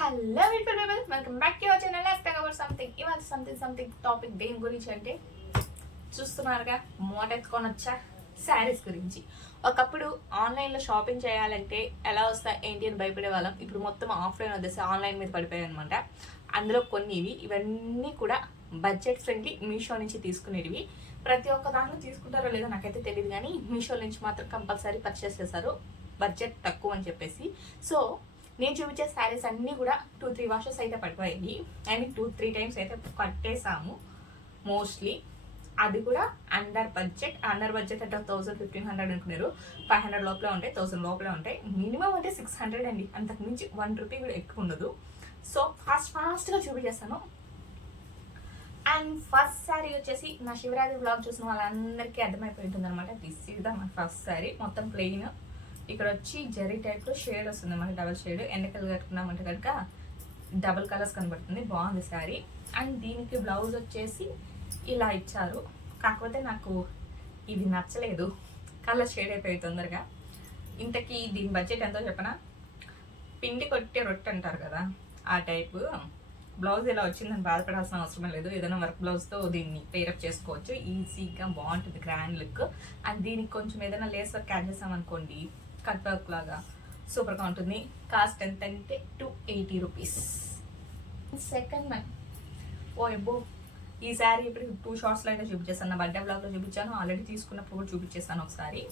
Hello people people welcome back to your channel let's talk about something ఇవాళ something something topic దేని గురించి అంటే చూస్తున్నారుగా మోటెత్తుకొని వచ్చా శారీస్ గురించి. ఒకప్పుడు ఆన్లైన్లో షాపింగ్ చేయాలంటే ఎలా వస్తా ఏంటి అని భయపడే వాళ్ళం. ఇప్పుడు మొత్తం ఆఫ్లైన్ వచ్చేసి ఆన్లైన్ మీద పడిపోయాయి అనమాట అందులో కొన్ని ఇవి ఇవన్నీ కూడా బడ్జెట్ ఫ్రెండ్లీ మీషో నుంచి తీసుకునేవి ప్రతి ఒక్క దాంట్లో తీసుకుంటారో లేదో నాకైతే తెలియదు కానీ మీషో నుంచి మాత్రం కంపల్సరీ పర్చేస్ చేస్తారు బడ్జెట్ తక్కువ అని చెప్పేసి. సో నేను చూపించే శారీస్ అన్నీ కూడా టూ త్రీ వాషెస్ అయితే పడిపోయాయి. I mean two three times అయితే కట్టేసాము మోస్ట్లీ అది కూడా అండర్ బడ్జెట్ అండర్ బడ్జెట్ అంటే థౌసండ్ ఫిఫ్టీన్ హండ్రెడ్ అనుకున్నారు. ఫైవ్ హండ్రెడ్ లోపలే ఉంటాయి థౌసండ్ లోపలే ఉంటాయి. మినిమం అంటే సిక్స్ హండ్రెడ్ అండి. అంతకు మించి వన్ రూపీ కూడా ఎక్కువ ఉండదు. సో ఫాస్ట్ ఫాస్ట్గా చూపించేస్తాను. అండ్ ఫస్ట్ శారీ వచ్చేసి నా శివరాత్రి బ్లాగ్ చూసిన వాళ్ళందరికీ అర్థమైపోయి ఉంటుంది అనమాట this is the my first sari మొత్తం ప్లెయిన్ ఇక్కడ వచ్చి జరీ టైప్లో షేడ్ వస్తుంది మనకి డబల్ షేడ్. ఎండకలు కట్టుకున్నామంటే కనుక డబల్ కలర్స్ కనబడుతుంది. బాగుంది శారీ. అండ్ దీనికి బ్లౌజ్ వచ్చేసి ఇలా ఇచ్చారు. కాకపోతే నాకు ఇది నచ్చలేదు. కలర్ షేడ్ అయిపోయి తొందరగా. ఇంతకీ దీని బడ్జెట్ ఎంతో చెప్పనా? పిండి కొట్టే రొట్టె అంటారు కదా ఆ టైపు. బ్లౌజ్ ఇలా వచ్చిందని బాధపడాల్సిన అవసరం లేదు. ఏదైనా వర్క్ బ్లౌజ్తో దీన్ని పేరప్ చేసుకోవచ్చు. ఈజీగా బాగుంటుంది గ్రాండ్ లుక్. అండ్ దీనికి కొంచెం ఏదైనా లేస్ వర్క్ యాడ్ చేసామనుకోండి కట్ వర్క్ లాగా సూపర్గా ఉంటుంది. కాస్ట్ ఎంత అంటే two eighty rupees. Second one ఓ ఎబ్బో ఈ శారీ ఇప్పుడు టూ షార్ట్స్లో అయితే చూపించేస్తాను. నా బర్త్డే బ్లాగ్లో చూపించాను. ఆల్రెడీ తీసుకున్నప్పుడు కూడా చూపించేస్తాను ఒకసారి.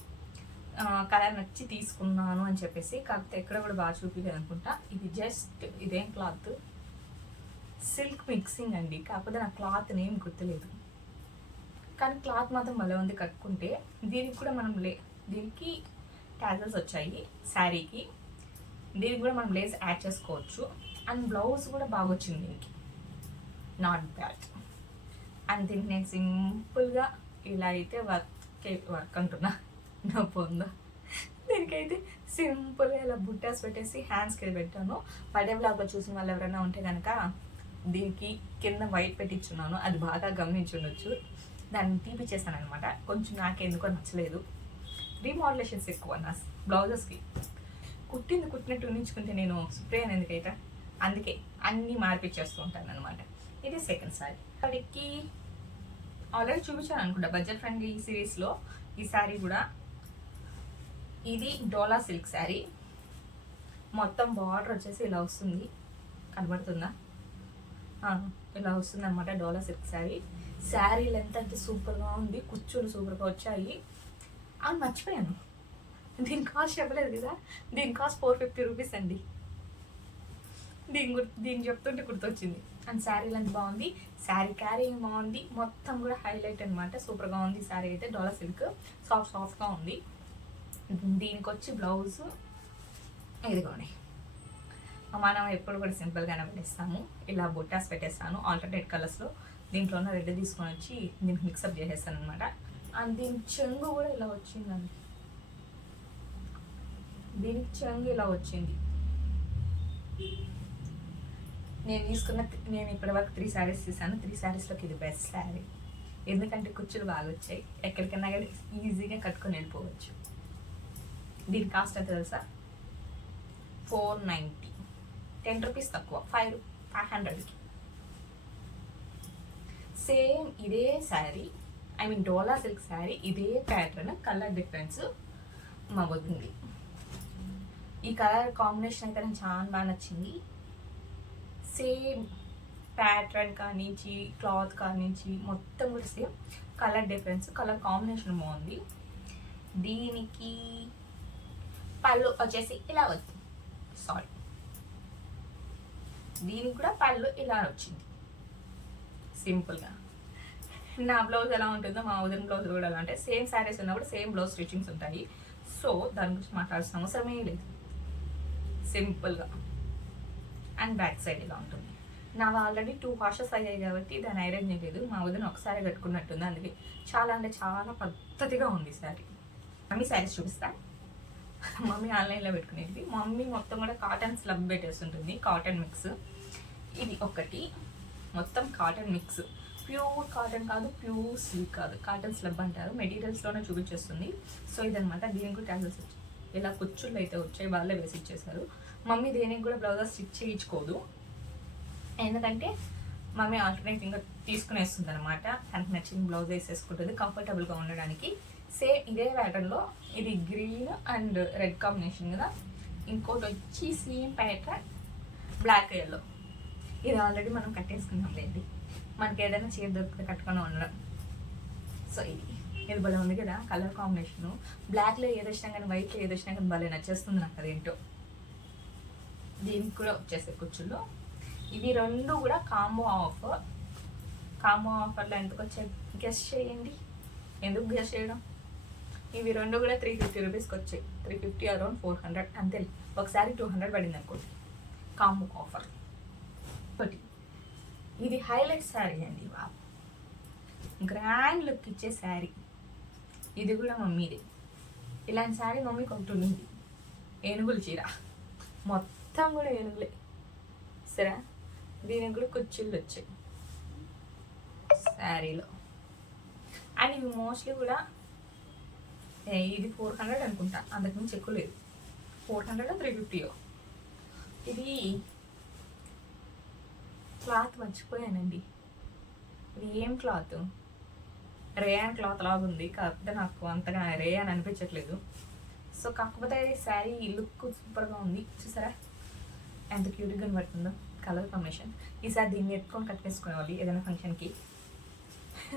కలర్ నచ్చి తీసుకున్నాను అని చెప్పేసి కాకపోతే ఎక్కడ కూడా బాగా చూపించలేదు అనుకుంటా. ఇది జస్ట్ ఇదేం క్లాత్? సిల్క్ మిక్సింగ్ అండి. కాకపోతే నా క్లాత్ నేమ్ గుర్తులేదు. కానీ క్లాత్ మాత్రం భలే ఉంది కట్టుకుంటే. దీనికి కూడా మనం లే దీనికి ట్యాజల్స్ వచ్చాయి. శారీకి. దీనికి కూడా మనం లేస్ యాడ్ చేసుకోవచ్చు. అండ్ బ్లౌజ్ కూడా బాగా వచ్చింది దీనికి. నాట్ బ్యాడ్ అండ్ దీనికి నేను సింపుల్గా ఇలా అయితే వర్క్ వర్క్ అంటున్నా. నా పొందా. దీనికైతే సింపుల్గా ఇలా బుట్టాస్ పెట్టేసి హ్యాండ్స్కి పెట్టాను. పడే బ్లాగ్లో చూసిన వాళ్ళు ఎవరైనా ఉంటే కనుక దీనికి కింద వైట్ పెట్టించున్నాను. అది బాగా గమనించుండొచ్చు దాన్ని తీపిచ్చేస్తాను అనమాట కొంచెం నాకెందుకో నచ్చలేదు. రీమోడలేషన్స్ ఎక్కువ నా బ్లౌజెస్కి. కుట్టింది కుట్టినట్టు ఉంచుకుంటే నేను స్ప్రే అని ఎందుకైతే అందుకే అన్నీ మార్పిచ్చేస్తూ ఉంటాను అనమాట ఇది సెకండ్ సారీ వాడికి ఆల్రెడీ చూపించాను అనుకుంటా బడ్జెట్ ఫ్రెండ్లీ సిరీస్లో ఈ శారీ కూడా. ఇది డోలా సిల్క్ శారీ మొత్తం బార్డర్ వచ్చేసి ఇలా వస్తుంది. కనబడుతుందా? ఇలా వస్తుంది అనమాట డోలా సిల్క్ శారీ శారీ లెంత్ అంటే సూపర్గా ఉంది కుచ్చులు సూపర్గా వచ్చాయి. అది మర్చిపోయాను. దీని కాస్ట్ చెప్పలేదు కదా? దీని కాస్ట్ ఫోర్ ఫిఫ్టీ రూపీస్ అండి. దీని గుర్తు దీన్ని చెప్తుంటే గుర్తొచ్చింది. అండ్ శారీ లెంత్ బాగుంది. శారీ క్యారింగ్ బాగుంది. మొత్తం కూడా హైలైట్ అనమాట సూపర్గా ఉంది శారీ అయితే. డోలా సిల్క్ సాఫ్ట్ సాఫ్ట్గా ఉంది. దీనికి వచ్చి బ్లౌజ్ ఇదిగోండి. మనం ఎప్పుడు కూడా సింపుల్గానే పెట్టేస్తాము ఇలా బుట్టాస్ పెట్టేస్తాను. ఆల్టర్నేట్ కలర్స్లో దీంట్లో ఉన్న రెడ్ తీసుకొని వచ్చి దీనికి మిక్సప్ చేసేస్తాను అనమాట దీని చెంగు కూడా ఇలా వచ్చిందండి. దీనికి చెంగు ఇలా వచ్చింది. నేను తీసుకున్న నేను ఇప్పటి వరకు త్రీ శారీస్ తీసాను. త్రీ శారీస్లోకి ఇది బెస్ట్ శారీ ఎందుకంటే కుచ్చులు బాగా వచ్చాయి. ఎక్కడికైనా కానీ ఈజీగా కట్టుకొని వెళ్ళిపోవచ్చు. దీని కాస్ట్ ఎంత తెలుసా? ఫోర్ నైంటీ టెన్ రూపీస్ తక్కువ. ఫైవ్ ఫైవ్ హండ్రెడ్కి సేమ్ ఇదే sari I mean Dola silk sari ఇదే ప్యాటర్న్ కలర్ డిఫరెన్స్ మా ఈ కలర్ కాంబినేషన్ అయితే నాకు చాలా బాగా నచ్చింది. సేమ్ ప్యాటర్న్ కానించి క్లాత్ కానించి మొత్తం కూడా same colour difference colour combination బాగుంది. దీనికి పళ్ళు వచ్చేసి ఇలా వచ్చింది. సారీ దీనికి కూడా పళ్ళు ఇలా వచ్చింది. సింపుల్గా నా బ్లౌజ్ ఎలా ఉంటుందో మా ఉదయం బ్లౌజ్ కూడా ఎలా అంటే సేమ్ శారీస్ ఉన్నప్పుడు సేమ్ బ్లౌజ్ స్టిచ్చింగ్స్ ఉంటాయి. సో దాని గురించి మాట్లాడాల్సిన అవసరమే లేదు. సింపుల్గా. అండ్ బ్యాక్ సైడ్ ఇలా ఉంటుంది. నా ఆల్రెడీ టూ వాషెస్ అయ్యాయి కాబట్టి దాని ఐరన్ చేయలేదు మా వదిన ఒకసారి కట్టుకున్నట్టుంది. అందుకే చాలా అంటే చాలా పద్ధతిగా ఉంది శారీ. మమ్మీ శారీస్ చూపిస్తా. మమ్మీ ఆన్లైన్లో పెట్టుకునేది. మమ్మీ మొత్తం కూడా కాటన్ స్లబ్ పెట్టేస్తుంటుంది. Cotton mix. ఇది ఒకటి. మొత్తం కాటన్ మిక్స్. ప్యూర్ కాటన్ కాదు ప్యూర్ సిల్క్ కాదు. కాటన్ స్లబ్ అంటారు. మెటీరియల్స్లోనే చూపించేస్తుంది. సో ఇదనమాట దీనికి కూడా ట్యాజల్స్ వచ్చాయి ఇలా కుచ్చుళ్ళు అయితే వచ్చాయి వాళ్ళే వేసి ఇచ్చేసారు మమ్మీ దేనికి కూడా బ్లౌజెస్ స్టిచ్ చేయించుకోదు. ఎందుకంటే మమ్మీ ఆల్టర్నేటివ్గా తీసుకునేస్తుంది అనమాట తనకు నచ్చిన బ్లౌజ్ వేసేసుకుంటుంది. కంఫర్టబుల్గా ఉండడానికి. సేమ్ ఇదే ప్యాటర్న్లో ఇది గ్రీన్ అండ్ రెడ్ కాంబినేషన్ కదా. ఇంకోటి వచ్చి సేమ్ ప్యాటర్న్ బ్లాక్ ఎల్లో ఇది ఆల్రెడీ మనం కట్టేసుకున్నాం లేండి. మనకి ఏదైనా చీర దొరికితే కట్టుకొని ఉండడం. సో ఇది. ఇది భలే ఉంది కదా కలర్ కాంబినేషన్ బ్లాక్లో ఏది వచ్చినా కానీ వైట్లో ఏది వచ్చినా కానీ భలే నచ్చేస్తుంది నాకు అదేంటో. దీనికి కూడా వచ్చేసే కుచ్చుల్లో. ఇవి రెండు కూడా కాంబో ఆఫర్. కాంబో ఆఫర్లో ఎందుకు వచ్చాయి? గెస్ చేయండి. ఎందుకు గెస్ చేయడం? ఇవి రెండు కూడా త్రీ ఫిఫ్టీ రూపీస్కి వచ్చాయి. Three fifty around four hundred అంతే. ఒకసారి టూ హండ్రెడ్ పడింది అనుకోండి. Combo offer. ఒకటి. ఇది హైలైట్ శారీ అండి బాబు. గ్రాండ్ లుక్ ఇచ్చే శారీ ఇది కూడా మమ్మీది. ఇలాంటి శారీ మమ్మీకి ఒకటి ఉండింది ఏనుగుల చీర. మొత్తం కూడా ఏనుగులే. సరే? దీనికి కూడా కుర్చీలు వచ్చాయి. శారీలో అండ్ ఇవి మోస్ట్లీ కూడా ఇది ఫోర్ హండ్రెడ్ అనుకుంటా. అంతకుమించి ఎక్కువ లేదు. ఫోర్ హండ్రెడ్ త్రీ ఫిఫ్టీయో ఇది క్లాత్ మర్చిపోయానండి. ఇది ఏం క్లాత్? రేయాన్ క్లాత్ లాగా ఉంది. కాకపోతే నాకు అంతగా రేయాన్ అనిపించట్లేదు. సో కాకపోతే శారీ లుక్ సూపర్గా ఉంది. చూసారా? ఎంత క్యూట్గా కనబడుతుందో. Colour combination. ఈసారి దీన్ని ఎత్తుకొని కట్టేసుకునేవాళ్ళు ఏదైనా ఫంక్షన్కి.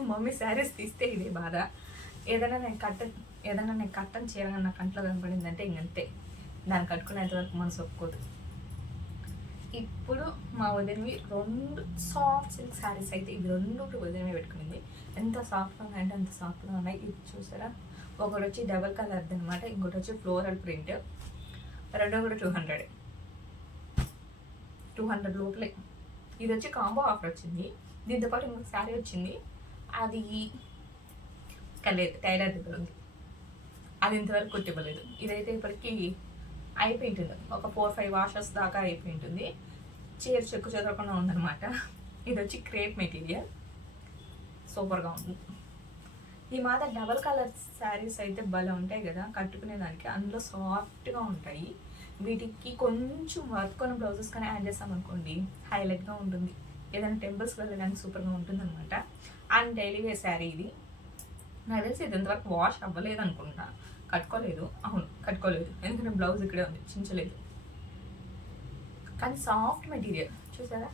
మమ్మీ శారీస్ తీస్తే ఇదే బాధ. ఏదైనా నేను కట్ట ఏదైనా నేను కట్టని చీరగా నా కంట్లో కనపడిందంటే ఇంకంతే. దాన్ని కట్టుకునేంత వరకు మనసు ఒప్పుకోదు. ఇప్పుడు మా వదినవి రెండు సాఫ్ట్ సిల్క్ శారీస్ అయితే ఇవి రెండు వదినవి పెట్టుకునింది. ఎంత సాఫ్ట్గా ఉన్నాయంటే అంత సాఫ్ట్గా ఉన్నాయి. ఇది చూసారా? ఒకటి వచ్చి డబల్ కలర్ది అనమాట ఇంకోటి వచ్చి ఫ్లోరల్ ప్రింట్ రెండో కూడా టూ హండ్రెడ్ టూ హండ్రెడ్ లోపలే. ఇది వచ్చి కాంబో ఆఫర్ వచ్చింది. దీంతో పాటు ఇంకొక శారీ వచ్చింది. అది ఇంకా టైలర్ దగ్గర ఉంది. అది ఇంతవరకు కుట్టివ్వలేదు. ఇదైతే ఇప్పటికీ అయిపోయి ఉంటుంది ఒక ఫోర్ ఫైవ్ వాషర్స్ దాకా అయిపోయి ఉంటుంది చీర చెక్కు చెదరకుండా ఉందన్నమాట. ఇది వచ్చి క్రేప్ మెటీరియల్. సూపర్గా ఉంది. ఈ మాత డబల్ కలర్ శారీస్ అయితే భలే ఉంటాయి కదా. కట్టుకునే దానికి అందులో సాఫ్ట్గా ఉంటాయి. వీటికి కొంచెం వర్క్ ఉన్న బ్లౌజెస్ కానీ యాడ్ చేస్తాం అనుకోండి హైలైట్గా ఉంటుంది. ఏదైనా టెంపుల్స్ వెళ్ళడానికి సూపర్గా ఉంటుంది అనమాట అండ్ డైలీ వేర్ శారీ ఇది. నాకు తెలిసి ఇది ఇంతవరకు వాష్ అవ్వలేదు అనుకుంటా. కట్టుకోలేదు. అవును కట్టుకోలేదు. ఎందుకంటే బ్లౌజ్ ఇక్కడే ఉంది చించలేదు. కానీ సాఫ్ట్ మెటీరియల్. చూసారా?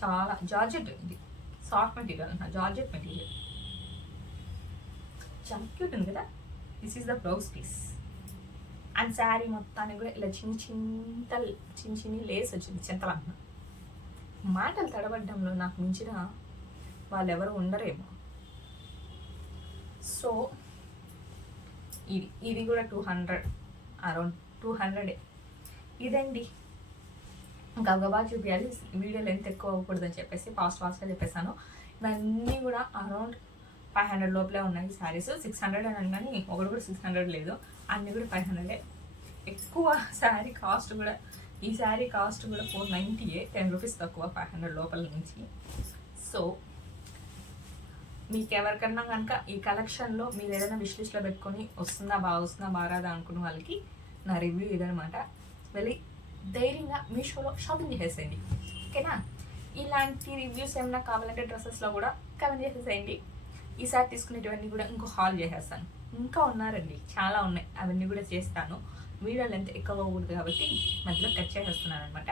చాలా జార్జెట్ ఇది. సాఫ్ట్ మెటీరియల్ అంట జార్జెట్ మెటీరియల్. చాలా క్యూట్ ఉంది కదా? This is the blouse piece and sari మొత్తానికి కూడా ఇలా చిన్న చింత చిన్న చిన్ని లేస్ వచ్చింది చింతలు మాటలు తడబడ్డంలో నాకు మించిన వాళ్ళు ఎవరు ఉండరేమో. సో ఇది ఇది కూడా టూ హండ్రెడ్ అరౌండ్ టూ హండ్రెడే. ఇదండి. గబగబా చూపించాలి వీడియో లెంత్ ఎక్కువ అవ్వకూడదని చెప్పేసి ఫాస్ట్ ఫాస్ట్గా చెప్పేసాను ఇవన్నీ కూడా అరౌండ్ ఫైవ్ హండ్రెడ్ లోపలే ఉన్నాయి శారీస్. సిక్స్ హండ్రెడ్ అని కానీ ఒకటి కూడా సిక్స్ హండ్రెడ్ లేదు. అన్నీ కూడా ఫైవ్ హండ్రెడే. ఎక్కువ శారీ కాస్ట్ కూడా ఈ శారీ కాస్ట్ కూడా ఫోర్ నైంటీయే టెన్ రూపీస్ తక్కువ ఫైవ్ హండ్రెడ్ లోపల నుంచి. సో మీకు ఎవరికన్నా కనుక ఈ కలెక్షన్లో మీరు ఏదైనా విష్ లిస్ట్లో పెట్టుకొని వస్తుందా బాగా వస్తుందా బాగారాదా అనుకున్న వాళ్ళకి నా రివ్యూ ఇదనమాట వెళ్ళి ధైర్యంగా మీషోలో షాపింగ్ చేసేయండి. ఓకేనా? ఇలాంటి రివ్యూస్ ఏమైనా కావాలంటే డ్రెస్సెస్లో కూడా కమెంట్ చేసేసేయండి. ఈసారి తీసుకునేటివన్నీ కూడా ఇంకో హాల్ చేసేస్తాను. ఇంకా ఉన్నారండి చాలా ఉన్నాయి. అవన్నీ కూడా చేస్తాను. వీడియో లెంత్ ఎక్కువ అవ్వకూడదు కాబట్టి మధ్యలో కట్ చేసేస్తున్నాను అనమాట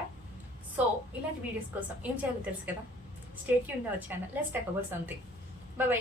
సో ఇలాంటి వీడియోస్ కోసం ఏం చేయాలో తెలుసు కదా? State Yoon our channel let's talk about something Bye bye.